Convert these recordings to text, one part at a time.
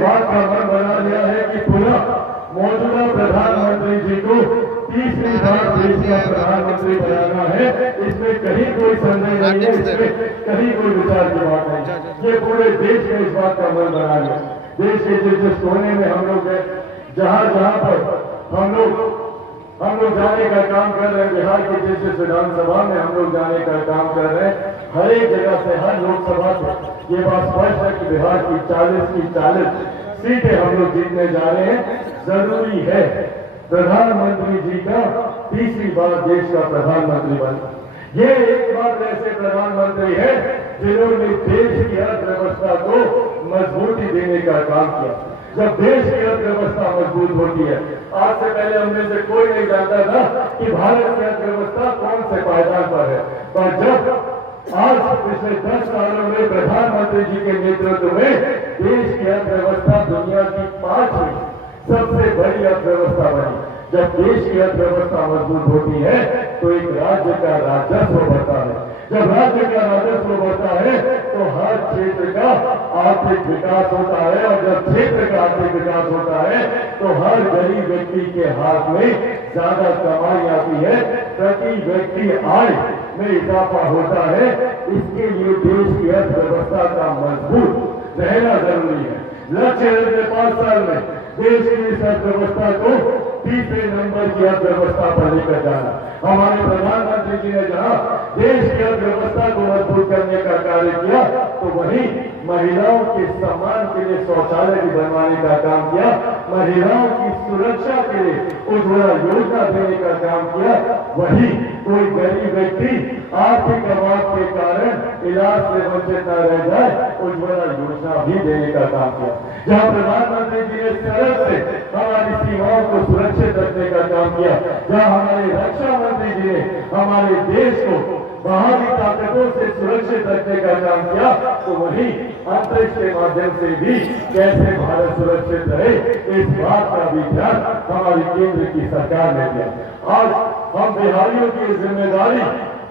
बात का मन बना लिया है कि पुनः मौजूदा प्रधानमंत्री जी को तीसरी बार देश का प्रधानमंत्री बनाना है। इसमें कहीं कोई संदेह नहीं है, इसमें कहीं कोई विचार की बात नहीं। ये पूरे देश में इस बात का मन बना लिया। देश के जिस कोने में हम लोग जहां जहां पर हम लोग जाने का काम कर रहे हैं, बिहार के जिस विधानसभा में हम लोग जाने का काम कर रहे हैं, हर एक जगह से, हर लोकसभा से ये बात स्पष्ट है कि बिहार की 40 सीटें हम लोग जीतने जा रहे हैं। जरूरी है प्रधानमंत्री जी का तीसरी बार देश का प्रधानमंत्री बने। ये एक बार ऐसे प्रधानमंत्री है जिन्होंने देश की अर्थव्यवस्था को मजबूती देने का काम किया। जब देश की अर्थव्यवस्था मजबूत होती है, आज से पहले हमने से कोई नहीं जानता था कि भारत की अर्थव्यवस्था कौन से पायदान पर है, पर जब आज पिछले 10 सालों में प्रधानमंत्री जी के नेतृत्व में देश की अर्थव्यवस्था दुनिया की 5वीं सबसे बड़ी अर्थव्यवस्था बनी। जब देश की अर्थव्यवस्था मजबूत होती है तो एक राज्य का राजस्व बढ़ता है। जब राज्य का राजस्व बढ़ता है तो हर क्षेत्र का आर्थिक विकास होता है, और जब क्षेत्र का आर्थिक विकास होता है तो हर गरीब व्यक्ति के हाथ में ज्यादा कमाई आती है, प्रति व्यक्ति आय में इजाफा होता है। इसके लिए देश की अर्थव्यवस्था का मजबूत रहना जरूरी है। लक्ष्य है कि 5 साल में देश की इस अर्थव्यवस्था को तीसरे नंबर की अर्थव्यवस्था पर लेकर जाना। हमारे प्रधानमंत्री जी ने जहां देश की अर्थव्यवस्था को मजबूत करने का कार्य किया, तो वहीं महिलाओं के सम्मान के लिए शौचालय भी बनवाने का काम किया, महिलाओं की सुरक्षा के लिए उज्ज्वला योजना देने का काम किया। वहीं कोई गरीब व्यक्ति आर्थिक अभाव के कारण इलाज से वंचित न रह जाए, उज्ज्वला योजना भी देने का काम किया। जहां प्रधानमंत्री जी ने सड़क से हमारी सीमाओं को सुरक्षित रखने का काम किया, जहां हमारे रक्षा मंत्री जी ने हमारे देश को बाहरी ताकतों से सुरक्षित रखने का काम किया, तो वहीं अंतरिक्ष के माध्यम से भी कैसे भारत सुरक्षित रहे, इस बात का भी ध्यान हमारी केंद्र की सरकार ने दिया। आज हम बिहारियों की जिम्मेदारी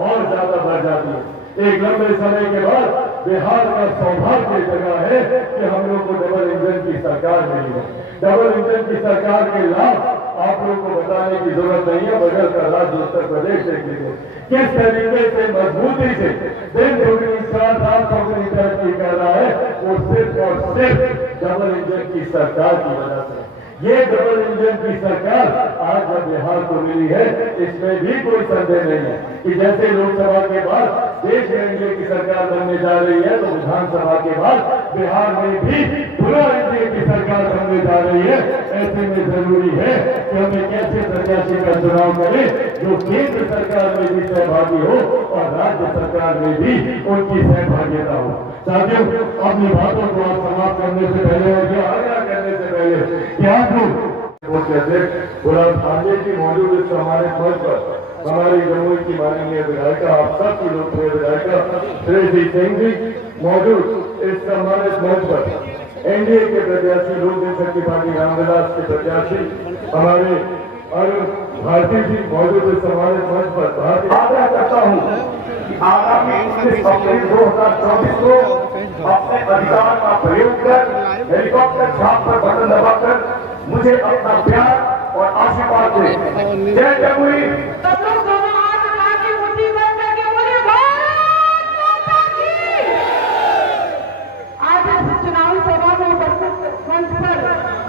और ज्यादा बढ़ जाती है। एक लंबे समय के बाद बिहार का सौभाग्य जगह है कि हम लोग को डबल इंजन की सरकार मिली है। डबल इंजन की सरकार के लाभ आप लोगों को बताने की जरूरत नहीं है, बगल का राज्य उत्तर प्रदेश देख लीजिए किस तरीके से मजबूती से दिन दुगनी 7-8 गुनी तरक्की कर रहा है, वो सिर्फ और सिर्फ डबल इंजन की सरकार की वजह से। ये डबल इंजन की सरकार आज जब बिहार को मिली है, इसमें भी कोई संदेह नहीं है कि जैसे लोकसभा के बाद देश में एनडीए की सरकार बनने जा रही है, तो विधानसभा के बाद बिहार में भी पुनः एनडीए की सरकार बनने जा रही है। ऐसे में जरूरी है कि हमें कैसे प्रत्याशी का चुनाव करें जो केंद्र सरकार में भी सहभागी हो और राज्य सरकार में भी उनकी सहभागिता हो। साथियों, अपनी बातों को आप समाप्त करने से पहले और ये आग्रह करने से पहले कि आप लोग अध्यक्ष गुलाब पांडे जी मौजूद इस हमारे मंच पर, हमारी जमुई की माननीय विधायिका, आप सबकी लोकप्रिय विधायिका श्री सिंह जी मौजूद इस सम्मानित मंच पर, एनडीए के प्रत्याशी लोक जनशक्ति पार्टी रामविलास के प्रत्याशी हमारे अरुण भारती जी मौजूद इस सम्मानित मंच पर। आग्रह करता हूँ आगामी 21 अप्रैल 2024 को अपने अधिकार का प्रयोग कर हेलीकॉप्टर छाप पर बटन दबाकर मुझे अपना प्यार और आशीर्वाद दें। जय जमुई। आज इस चुनावी सभा में उपस्थित मंच पर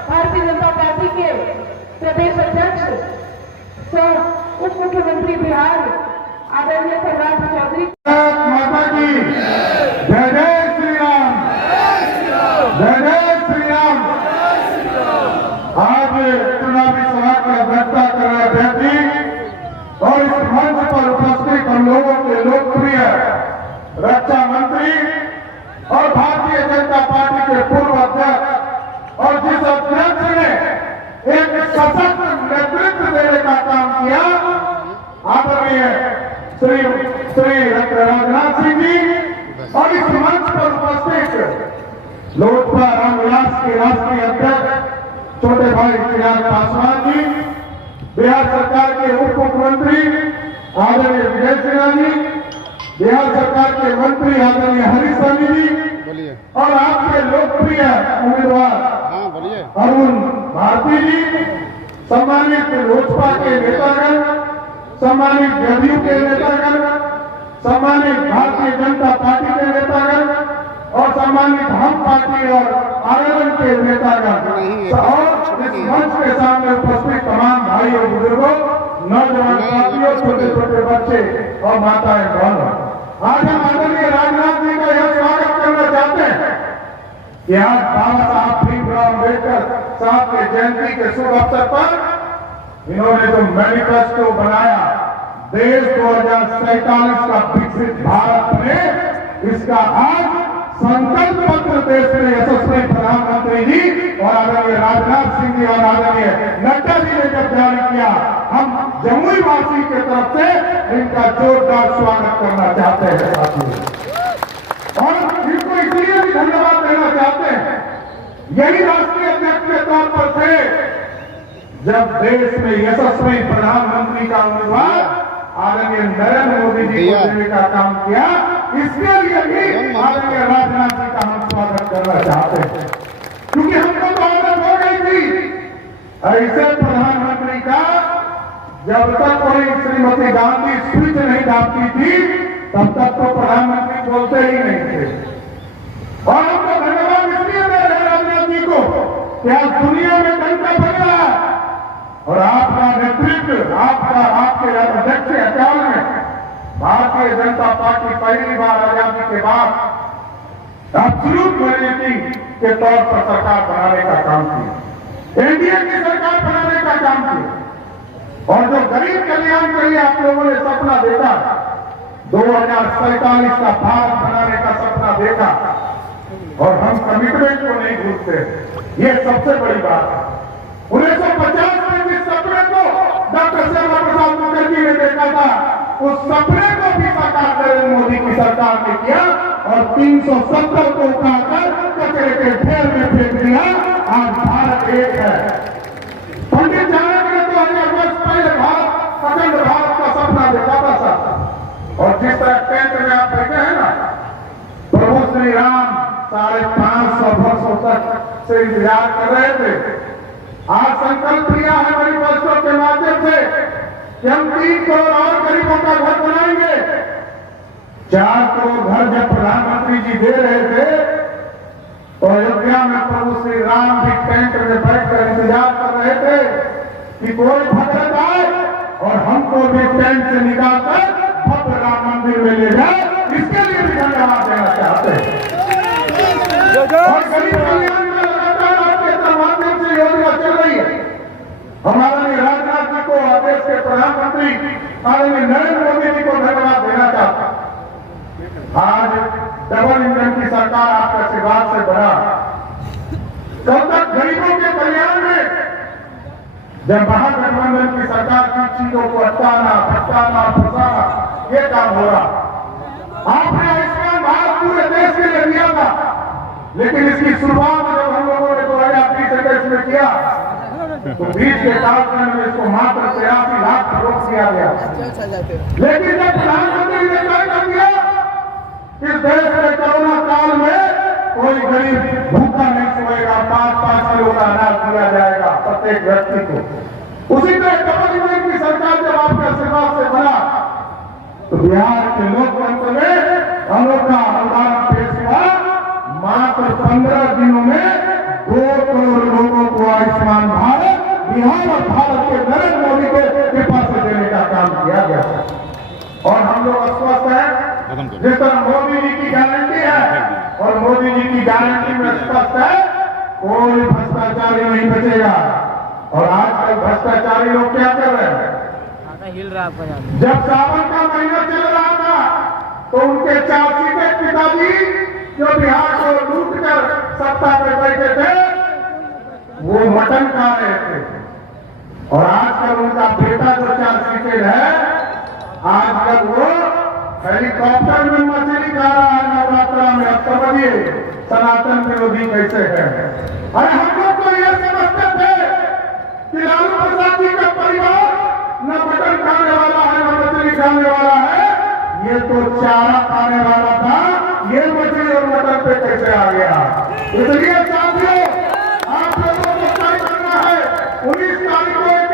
भारतीय जनता पार्टी के प्रदेश अध्यक्ष उप मुख्यमंत्री बिहार आदरणीय प्रहलाद चौधरी। माता की जय जय श्री राम, जय जय श्री राम। आज चुनावी सभा की अध्यक्षता कर रहे अभ्यर्थी और इस मंच पर उपस्थित हम लोगों के लोकप्रिय रक्षा मंत्री और भारतीय जनता पार्टी के पूर्व अध्यक्ष और जिस अध्यक्ष ने एक सशक्त नेतृत्व देने का काम किया, आदरणीय श्री राजनाथ सिंह जी, और इस मंच पर उपस्थित लोकसभा रामविलास के राष्ट्रीय अध्यक्ष छोटे भाई चिराग पासवान जी, बिहार सरकार के उप मुख्यमंत्री आदरणीय विजय सिन्हा जी, बिहार सरकार के मंत्री आदरणीय हरीश रानी जी, और आपके लोकप्रिय उम्मीदवार भी सम्मानित लोजपा के नेतागण, सम्मानित जदयू के नेतागण, सम्मानित भारतीय जनता पार्टी के नेतागण और सम्मानित हम पार्टी और आरएलएम के नेतागण और इस मंच के सामने उपस्थित तमाम भाई और बुजुर्गों, नौजवान साथियों, छोटे छोटे बच्चे और माताएं बहनों, आज हम आदरणीय राजनाथ जी का यह स्वागत करना चाहते हैं कि आज बाबा साहब भीमराव अम्बेडकर साहब के जयंती के शुभ अवसर पर इन्होंने जो मैनिफेस्टो बनाया, देश 2047 का विकसित भारत में, इसका आज संकल्प पत्र देश में यशस्वी प्रधानमंत्री जी और आदरणीय राजनाथ सिंह जी और आदरणीय नड्डा जी ने जब जारी किया, हम जमुई वासी की तरफ से इनका जोरदार स्वागत करना चाहते हैं साथियों, और इनको इसलिए भी धन्यवाद देना चाहते हैं। यही राष्ट्रीय अध्यक्ष के तौर पर थे जब देश में यशस्वी प्रधानमंत्री का उम्मीदवार आदरणीय नरेंद्र मोदी जी को देने का काम किया। इसके लिए भी आदरणीय राजनाथ जी का हम स्वागत करना चाहते हैं, क्योंकि हमको तो आदत हो गई थी ऐसे प्रधानमंत्री का। जब तक कोई श्रीमती गांधी स्पीच नहीं दाबती थी तब तक तो प्रधानमंत्री बोलते ही नहीं थे। और हमको धन्यवाद इसलिए दे रहे राजनाथ जी को कि आज दुनिया में डंका बज रहा है और आपका नेतृत्व, आपके अध्यक्ष के अकाल में भारतीय जनता पार्टी पहली बार आजादी के बाद एब्सोल्यूट मेजॉरिटी के तौर पर सरकार बनाने का काम किया, एनडीए की सरकार बनाने का काम किया। और जो गरीब कल्याण के लिए आप लोगों ने सपना देखा, 2047 का भारत बनाने का सपना देखा, और हम कमिटमेंट को नहीं भूलते, ये सबसे बड़ी बात है। 1950 में जिस सपने को डॉक्टर श्यामा प्रसाद मुखर्जी ने देखा था, उस सपने को भी साकार नरेंद्र मोदी की सरकार ने किया और 370 को उठाकर कचरे के ढेर में फेंक दिया। आज भारत एक है। पंडित चाणक्य ने तो 1000 वर्ष पहले भारत, अखंड भारत का सपना देखा था। और जिस तरह टेंट में आप बैठे हैं ना, प्रभु श्री राम 550 वर्षों तक से इंतजार कर रहे थे। आज संकल्प लिया है मैनिफेस्टो के माध्यम से कि हम 3 करोड़ और गरीबों का घर बनाएंगे। 4 करोड़ घर जब प्रधानमंत्री जी दे रहे थे तो अयोध्या में प्रभु श्री राम भी टेंट में बैठकर इंतजार कर रहे थे कि कोई भगत आए और हमको भी टेंट से निकालकर भव्य राम मंदिर में ले जाए। इसके लिए भी धन्यवाद देना चाहते हैं। और गरीब कल्याण में लगातार आपके माध्यम से योजना चल रही है। हमारा राजनाथ जी को, देश के प्रधानमंत्री आदरणीय नरेंद्र मोदी जी को धन्यवाद देना चाहता हूं। आज डबल इंजन की सरकार आपके आशीर्वाद से बना। कब तक गरीबों के कल्याण में जब महागठबंधन की सरकार की चीजों को अटकाना, भटकाना, फंसाना, ये काम हो रहा। आपने आयुष्मान भारत पूरे देश के लिए दिया था, लेकिन इसकी शुरुआत जब हम लोगों ने 2020 में किया तो बीच के कालखंड में इसको मात्र 83 लाख रोक दिया गया। लेकिन जब प्रधानमंत्री ने तय कर दिया इस देश में कोरोना काल में कोई गरीब भूखा नहीं सोएगा, 5-5 किलो का अनाज दिया जाएगा प्रत्येक व्यक्ति को। उसी तरह डबल इंजन की सरकार जब आपके आशीर्वाद से बना तो बिहार के लोकतंत्र में अनोखा उदाहरण पेश हुआ। मात्र 15 दिनों में 2 करोड़ लोगों को आयुष्मान भारत बिहार और भारत के नरेंद्र मोदी के कृपा से देने का काम किया गया। और हम लोग अस्वस्थ हैं, जिस तरह मोदी जी की गारंटी है और मोदी जी की गारंटी में स्पष्ट है कोई भ्रष्टाचारी नहीं बचेगा। और आजकल भ्रष्टाचारी लोग क्या कर रहे हैं? जब सावन का महीना चल रहा था तो उनके 4 सीटें पिताजी जो बिहार को लूट कर सत्ता में बैठे थे वो मटन खा रहे थे। और आजकल उनका बेटा जो 4 सीटें है, आजकल वो हेलीकॉप्टर में मछली खा रहा है नवरात्रा में। अब समझिए सनातन विरोधी कैसे है। अरे हम लोग तो ये समझते थे कि लालू प्रसाद जी का परिवार न मटन खाने वाला है न मछली खाने वाला है, ये तो चारा खाने वाला था। ये मछली और मटन पे कैसे आ गया? इसलिए साथियों आप लोगों को तय करना है 19 तारीख को एक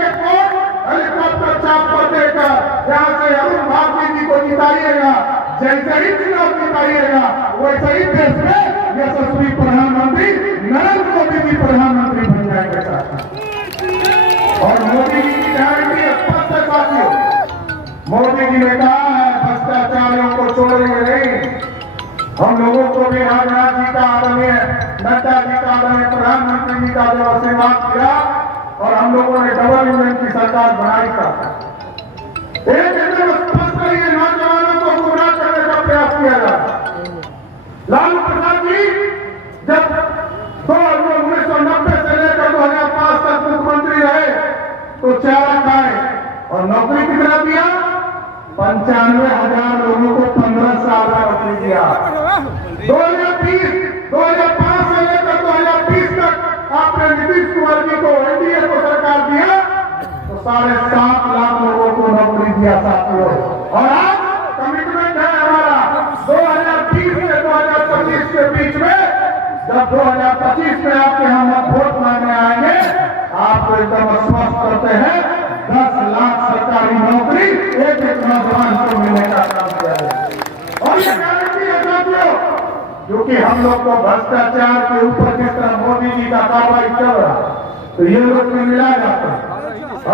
हेलीकॉप्टर चाप पर देकर यहाँ से अरुण भारती जी को जिताइएगा। जैसे ही चुनाव जिताइएगा वैसे ही देश में यशस्वी प्रधानमंत्री नरेंद्र मोदी जी प्रधानमंत्री बन जाएंगे साथियों। और मोदी जी की गारंटी स्पष्ट है साथियों। मोदी जी ने कहा है भ्रष्टाचारियों को छोड़ेंगे नहीं। हम लोगों को भी राजनाथ जी का आदरणीय नड्डा जी का आदरणीय प्रधानमंत्री जी का जो आशीर्वाद किया और हम लोगों ने डबल इंजन की सरकार बनाई था। एक एकदम स्पष्ट करिए नौजवानों को गुमराह करने का प्रयास किया जाए। लालू प्रसाद जी जब 1990 से लेकर 2005 तक मुख्यमंत्री रहे तो चारा खाए और नौकरी कितना दिया? 95,000 लोगों को 15 साल का नौकरी दिया। 2005 से लेकर 2020 तक आपने नीतीश कुमार जी को एनडीए को सरकार दिया तो 7.5 लाख लोगों को नौकरी दिया साथियों। और आज कमिटमेंट है हमारा 2020 से 2025 के बीच में, जब 2025 में आपके हम वोट मांगने आएंगे आपको एकदम स्पष्ट करते हैं 10 लाख सरकारी नौकरी एक नौजवान को मिलने का काम किया है। और ये गारंटी है साथियों, क्योंकि हम लोग को भ्रष्टाचार के ऊपर जिस तरह मोदी जी का कार्रवाई चल रहा तो ये लोग में मिला जाता है।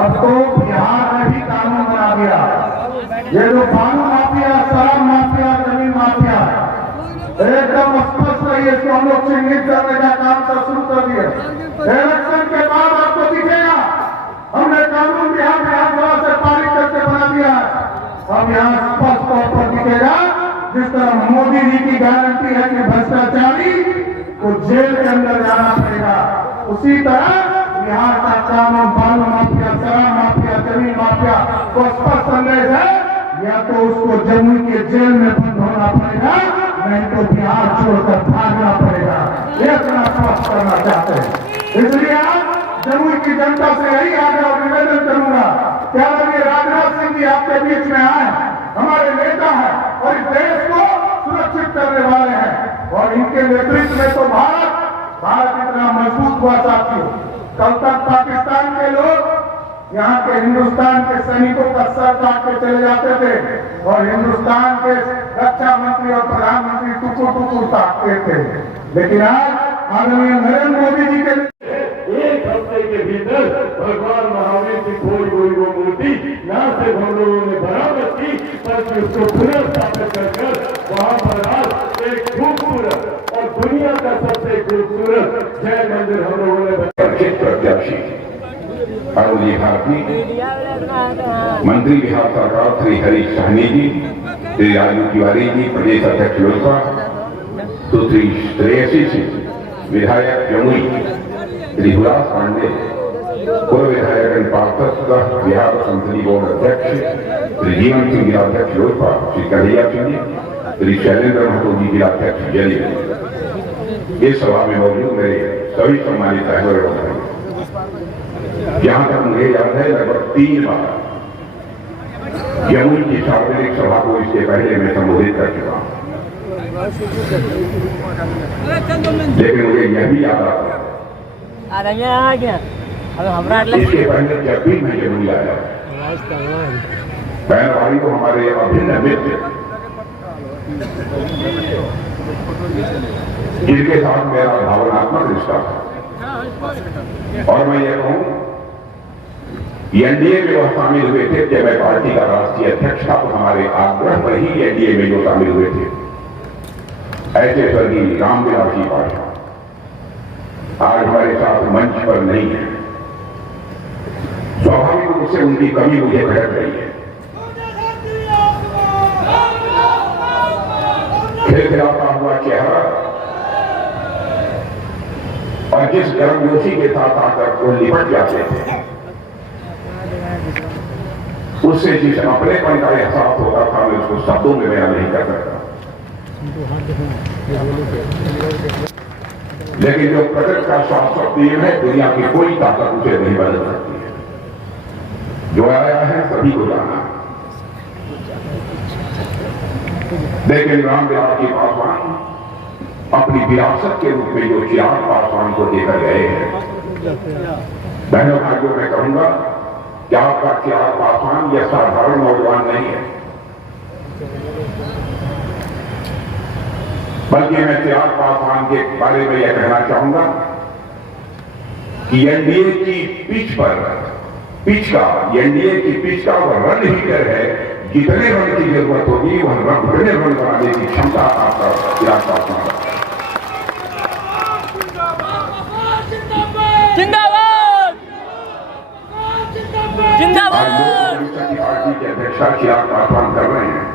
अब तो बिहार में भी कानून बना दिया। ये जो बालू माफिया, शराब माफिया, जमीन माफिया एकदम स्पष्ट है। इसको हम लोग चिन्हित करने का काम शुरू कर दिया। इलेक्शन के बाद आपको दिखेगा हमने कानून बिहार विधानसभा से पारित करके बना दिया है। अब यहाँ स्पष्ट तौर पर दिखेगा जिस तरह मोदी जी की गारंटी है कि भ्रष्टाचारी को जेल के अंदर जाना पड़ेगा, उसी तरह बिहार का कानून बालू माफिया, शराब माफिया, जमीन माफिया को स्पष्ट संदेश है या तो उसको जम्मू के जेल में बंद होना पड़ेगा नहीं तो बिहार छोड़कर भागना पड़ेगा। इतना स्पष्ट करना चाहते हैं। इसलिए आज जम्मू की जनता से यही आग्रह और निवेदन करूंगा क्या लगे राजनाथ सिंह जी आपके बीच में आए, हमारे नेता है और इस देश को सुरक्षित करने वाले हैं और इनके नेतृत्व में तो भारत इतना मजबूत हुआ साथियों। कल तक पाकिस्तान के लोग यहाँ के हिंदुस्तान के सैनिकों का सर काट के चले जाते थे और हिंदुस्तान के रक्षा मंत्री और प्रधानमंत्री टुकुर ताकते थे, लेकिन आज आदरणीय नरेंद्र मोदी जी के एक हफ्ते के भीतर भगवान महावीर की खोई हुई वो मूर्ति न सिर्फ हम लोगों ने बरामद की बल्कि उसको पुनर्स्थापित कर वहां पर आज एक खूबसूरत और दुनिया का सबसे खूबसूरत जय मंदिर हम लोगों ने प्रत्याशी अरुण भारती, मंत्री बिहार सरकार श्री हरीश सहनी जी, श्री राजू तिवारी जी प्रदेश अध्यक्ष लोजपा, सुश्री श्रेयसी सिंह विधायक जमुई, श्री हुलास पांडे पूर्व विधायक पार्षद बिहार संसदीय बोर्ड अध्यक्ष, श्री जीवन सिंह जिलाध्यक्ष लोजपा, श्री कन्हैया सिंह जी, श्री शैलेंद्र महतो जी जिलाध्यक्ष जैन। इस सभा में मौजूद मेरे सभी सम्मानित साहिब, जहां तक मुझे याद है लगभग 3 बार जमुई की सार्वजनिक सभा को इसके पहले मैं संबोधित कर चुका हूं, लेकिन मुझे यह भी याद आता है इसके पहले जब भी मैं जमुई आया बहन भाई को हमारे अभिन्न मित्र जिनके साथ मेरा भावनात्मक रिश्ता था और मैं ये कहूं एनडीए में वह शामिल हुए थे जब मैं पार्टी का राष्ट्रीय अध्यक्ष था तो हमारे आग्रह पर ही एनडीए में जो शामिल हुए थे ऐसे स्वर्गीय रामविलास जी पाठक आज हमारे साथ मंच पर नहीं है। स्वाभाविक रूप से उनकी कमी मुझे भटक रही है। खिलखिलाता हुआ चेहरा और जिस गर्मजोशी के साथ आकर वो लिपट जाते थे उससे जिस अपनेपन का एहसास होता था मैं उसको शब्दों में बयान नहीं कर सकता, लेकिन जो प्रकृति का शाश्वत नियम है दुनिया की कोई ताकत उसे नहीं बदल सकती है। जो आया है सभी को जाना है, लेकिन रामविलास जी पासवान अपनी विरासत के रूप में जो चिराग पासवान को देकर गए हैं बहनों भाइयों मैं कहूंगा कि आपका चिराग पासवान यह साधारण नौजवान नहीं है, बल्कि मैं चिराग पासवान के बारे में यह कहना चाहूंगा कि एनडीए की पिच का वह रन हीटर है। जितने रन की जरूरत होगी वह उतने रन बनाने की क्षमता आपका चिराग पासवान है। जिंदाबाद जिंदाबाद। पार्टी के अध्यक्षा चिराग पासवान कर रहे हैं।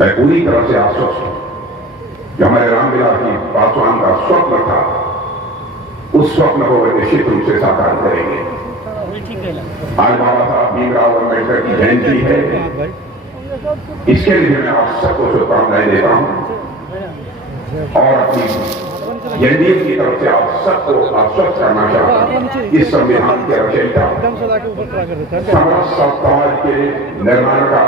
मैं पूरी तरह से आश्वस्त हूं कि हमारे रामविलास जी पासवान का स्वप्न था, उस स्वप्न को वे निश्चित रूप से साकार करेंगे। आज बाबा साहब भीमराव अम्बेडकर की जयंती है, इसके लिए मैं आप सबको शुभकामनाएं देता हूं और अपनी एनडीए की तरफ से आप सबको आश्वस्त करना चाहता हूं। इस संविधान के रचयिता, समस्त समाज के निर्माण का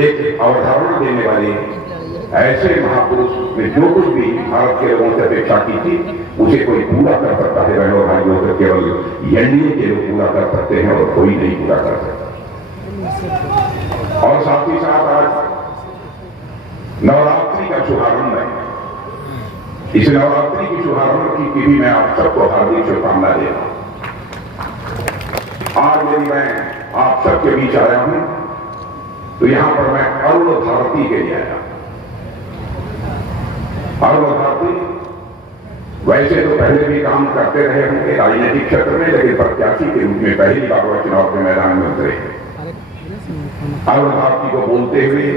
एक अवधारणा देने वाले ऐसे महापुरुष ने जो कुछ भी भारत के लोगों से अपेक्षा की थी उसे कोई पूरा कर सकता है। बहनों भाइयों को केवल एनडीए के लोग पूरा कर सकते हैं और कोई नहीं पूरा कर सकता। और साथ ही साथ आज नवरात्रि का शुभारंभ है। इस नवरात्रि की शुभारंभ की भी मैं आप सबको हार्दिक शुभकामना दे रहा हूं। आज यदि मैं आप सबके बीच आया हूं तो यहां पर मैं अरुण भारती के लिए आया। अरुण भारती वैसे तो पहले भी काम करते रहे होंगे राजनीतिक क्षेत्र में, लेकिन प्रत्याशी के रूप में पहली बार वह चुनाव के मैदान में उतरे। अरुण भारती को बोलते हुए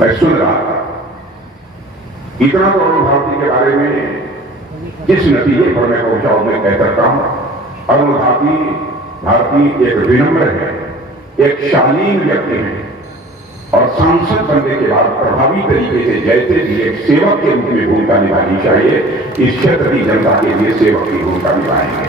मैं सुन रहा था। इतना तो अरुण भारती के बारे में जिस नतीजे पर मैं पहुंचाऊं मैं कह सकता हूं, अरुण भारती एक विनम्र है, एक शालीन व्यक्ति है और सांसद बनने के बाद प्रभावी तरीके से जैसे भी एक सेवक के रूप में भूमिका निभानी चाहिए, इस क्षेत्र की जनता के लिए सेवक की भूमिका निभाएंगे।